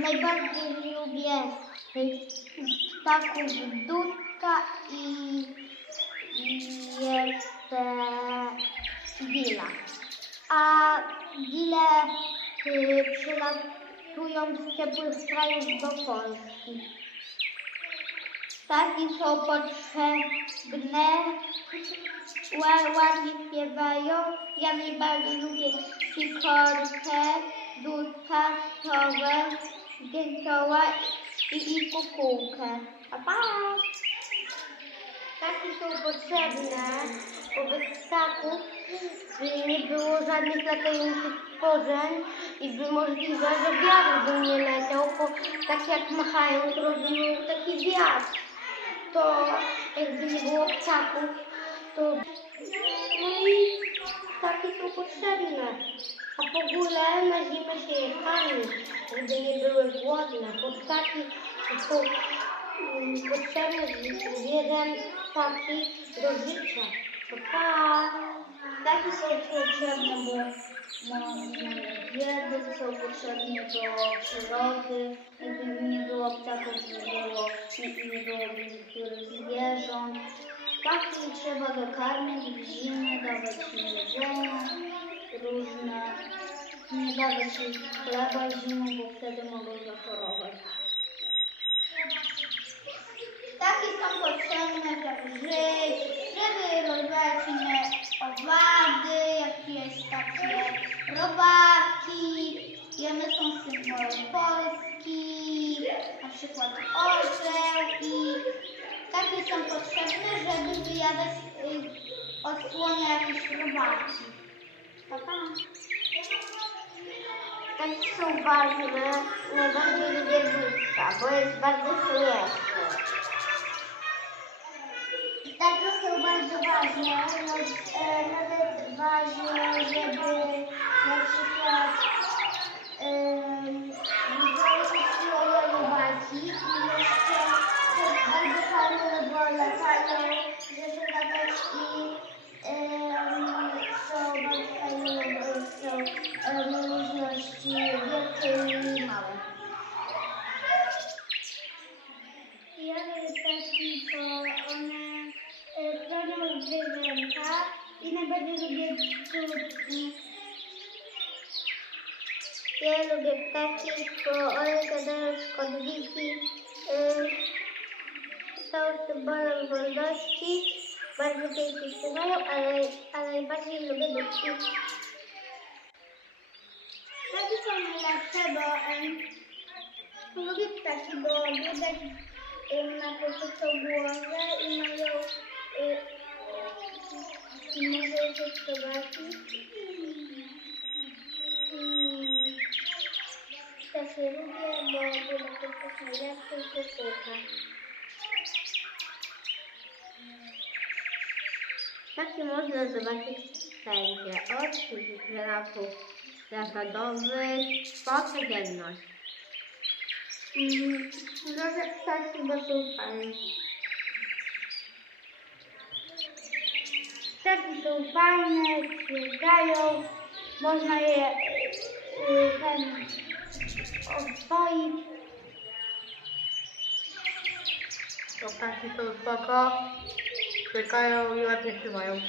Najbardziej lubię ptaków dudka i jeszcze wila. A wile przylatują z ciepłych krajów do Polski. Ptaki są potrzebne, ładnie śpiewają. Ja najbardziej lubię sikorkę, dudka, sowę, dzięcioła i kukułkę. Pa, pa! Ptaki są potrzebne, bo bez ptaków nie było żadnych latających stworzeń i by możliwe, że wiatr by nie leciał, bo tak jak machają, to robią taki wiatr. To jakby nie było ptaków, to no i ptaki są potrzebne. A w ogóle na zimę się je karmi, żeby nie były głodne, bo ptaki są potrzebne zwierzętaki do życia. Pa! Ptaki są potrzebne, bo wiele są potrzebne do przyrody. Gdyby nie było ptaków, nie byłoby niektórych zwierząt. Ptaki trzeba dokarmiać w zimę, dawać im jedzenie różne. Nie dawać im chleba zimą, bo wtedy mogą zachorować. Ptaki są potrzebne, żeby żyć, żeby rozwijać inne owady, jakieś takie robaki. I one są symbolem Polski, na przykład orzeł. I takie są potrzebne, żeby wyjadać od słonia jakieś robaki. Pa, pa. Ptaki są ważne, najbardziej lubię dudka, bo jest bardzo śmieszny. Ptaki są bardzo ważne, nawet ważne, żeby na przykład widziały swoje robaki i jeszcze bardzo fajne, bo latają, żeby latać i są bardzo fajne, są różności wielkie i małe. Ja lubię ptaki, bo one chronią zwierzęta i najbardziej lubię dudki. Ja lubię ptaki, bo one gadają szkodniki, są symbolem wolności, bardzo pięknie śpiewają, ale najbardziej lubię dudki. Ptaki są najlepsze, bo lubię ptaki, bo widać na poczucią głowę i mają może się zobaczyć i też je lubię, bo lubię też najlepsze kukułka. Ptaki można zobaczyć wszędzie, od żyrafów zasadowych po codzienność. Może ptaki, bo są fajne. Ptaki są fajne, biegają, można je oswoić. To ptaki są spoko, czekają i ładnie trzymają.